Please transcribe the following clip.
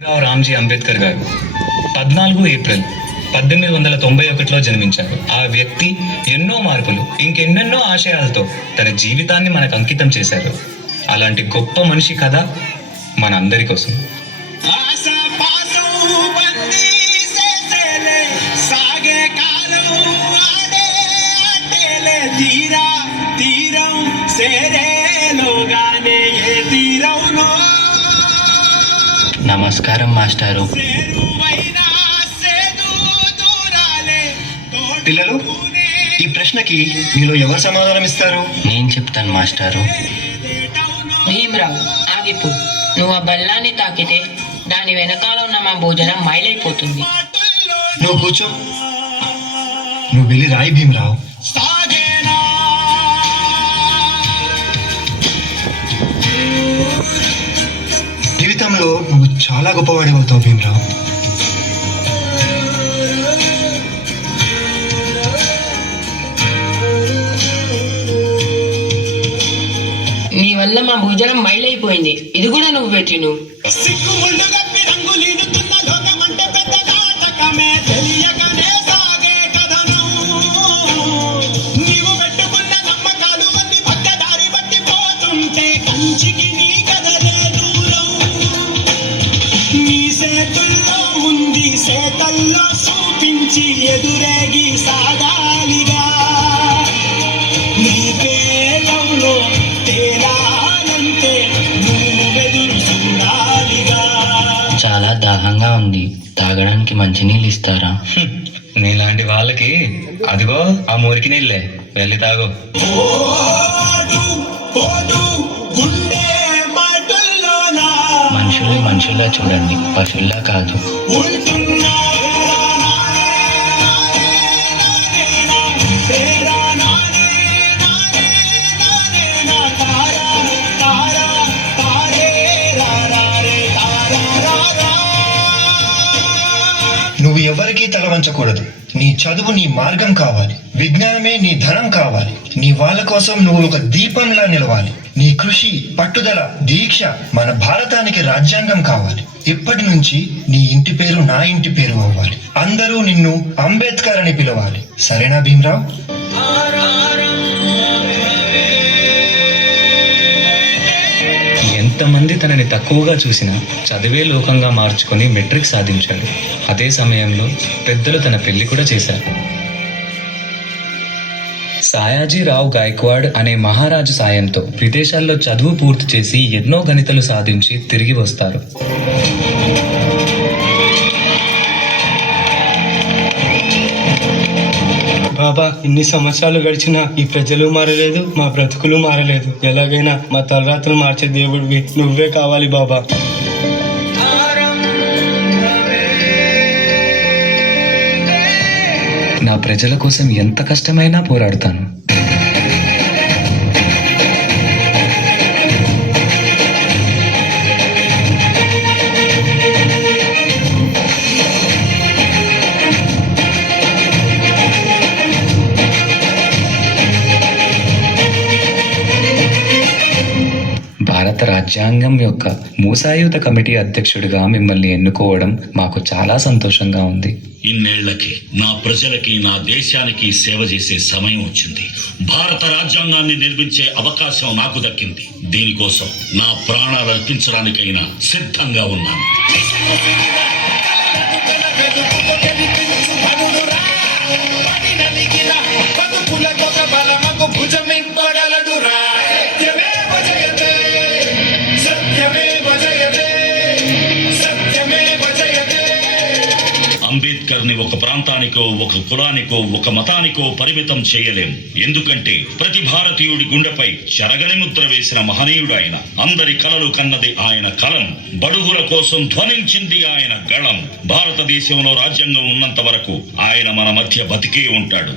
రామ్జీ అంబేద్కర్ గారు 14 ఏప్రిల్ 1891లో జన్మించారు. ఆ వ్యక్తి ఎన్నో మార్పులు, ఇంకెన్నెన్నో ఆశయాలతో తన జీవితాన్ని మనకు అంకితం చేశారు. అలాంటి గొప్ప మనిషి కథ మన అందరి కోసం. నమస్కారం మాస్టారు. పిల్లలు, ఈ ప్రశ్నకి మీలో ఎవరు సమాధానం ఇస్తారు? నేను చెప్తాను మాస్టారు. భీమరావు, ఆగిపో. నువ్వు ఆ బల్లాన్ని తాకితే దాని వెనకాల ఉన్న మా భోజనం మైలైపోతుంది. నువ్వు కూర్చో. నువ్వు వెళ్ళి రాయి భీమరావు. జీవితంలో నువ్వు చాలా గొప్పవాడి అవుతావు భీమరావు. నీ వల్ల మా భోజనం మైలైపోయింది. ఇది కూడా నువ్వు పెట్టిను. సేతల్లో చూపించి ఎదురేగి సాగాలిగా, నీకే లవ్లో తేలాలంటే నువ్వెదురు చూడాలిగా. చాలా దాహంగా ఉంది, తాగడానికి మంచినీళ్ళు ఇస్తారా? నీలాంటి వాళ్ళకి అదిగో ఆ మురికి నీళ్ళే, వెళ్ళి తాగు. మనుషుల్ని మనుషుల్లా చూడండి, పశువుల్లా కాదు. నువ్వు ఎవరికీ తల వంచకూడదు. నీ చదువు నీ మార్గం కావాలి. విజ్ఞానమే నీ ధనం కావాలి. నీ వాళ్ళ కోసం నువ్వు ఒక దీపంలా నిలవాలి. నీ కృషి, పట్టుదల, దీక్ష మన భారతానికి రాజ్యాంగం కావాలి. ఇప్పటి నుంచి నీ ఇంటి పేరు నా ఇంటి పేరు అవ్వాలి. అందరూ నిన్ను అంబేద్కర్ అని పిలవాలి. సరేనా భీమరావు? ఎంతమంది తనని తక్కువగా చూసినా చదివే లోకంగా మార్చుకొని మెట్రిక్ సాధించాడు. అదే సమయంలో పెద్దలు తన పెళ్లి కూడా చేశారు. సాయాజీరావు గాయక్వాడ్ అనే మహారాజు సాయంతో విదేశాల్లో చదువు పూర్తి చేసి ఎన్నో గణితలు సాధించి తిరిగి వస్తారు. బాబా, ఇన్ని సంవత్సరాలు గడిచినా ఈ ప్రజలు మారలేదు, మా బ్రతుకులు మారలేదు. ఎలాగైనా మా తలరాత్రులు మార్చే దేవుడివి నువ్వే కావాలి బాబా. నా ప్రజల కోసం ఎంత కష్టమైనా పోరాడతాను. భారత రాజ్యాంగం యొక్క మూసాయుధ కమిటీ అధ్యక్షుడిగా మిమ్మల్ని ఎన్నుకోవడం మాకు చాలా సంతోషంగా ఉంది. ఇన్నేళ్లకి నా ప్రజలకి, నా దేశానికి సేవ చేసే సమయం వచ్చింది. భారత రాజ్యాంగాన్ని నిర్మించే అవకాశం నాకు దక్కింది. దీనికోసం నా ప్రాణాలు అర్పించడానికైనా సిద్ధంగా ఉన్నాను. అంబేద్కర్ ని ఒక ప్రాంతానికో, ఒక కులానికో, ఒక మతానికో పరిమితం చేయలేం. ఎందుకంటే ప్రతి భారతీయుడి గుండెపై చెరగని ముద్ర వేసిన మహనీయుడు ఆయన. అందరి కలలు కన్నది ఆయన కలం. బడుగుల కోసం ధ్వనించింది ఆయన గళం. భారతదేశంలో రాజ్యాంగం ఉన్నంత వరకు ఆయన మన మధ్య బతికే ఉంటాడు.